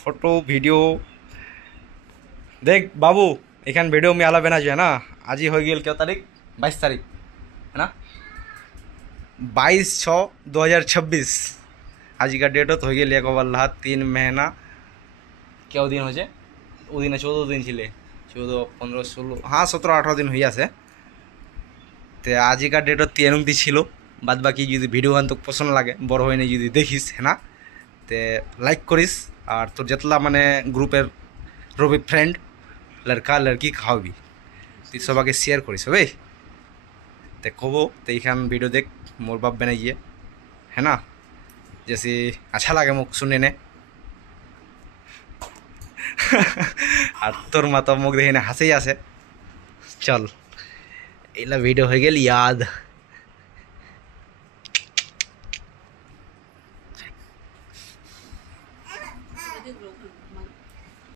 Photo video देख बाबू एखान video में आला बना जो है ना आज ही हो गया क्या तारीख 22 तारीख है ना 22/6/2026 आज का डेट हो गया एक वाला 3 महीना क्या दिन हो दिन 14 दिन छिले 14 15 16 हाँ 17 18 दिन हुई आसे तो आज का डेट 3 दी छिलो बाद बाकी जो भिडियो गान तो पसंद लगे बड़ हो जो देखिस है ना तो लाइक करिस और তোর যেতলা মানে গ্রুপের রবি ফ্রেন্ড লড়কা লড়কি খাওয়াবি তুই সবাকে শেয়ার করিস ভাই তো কব তো এইখান ভিডিও দেখ মোর বাপ বানাইয়ে है ना जैसे अच्छा लगे मुख सुने ने और तोर मा तो मुख देखने हासि आसे चल एला वीडियो हो गल याद।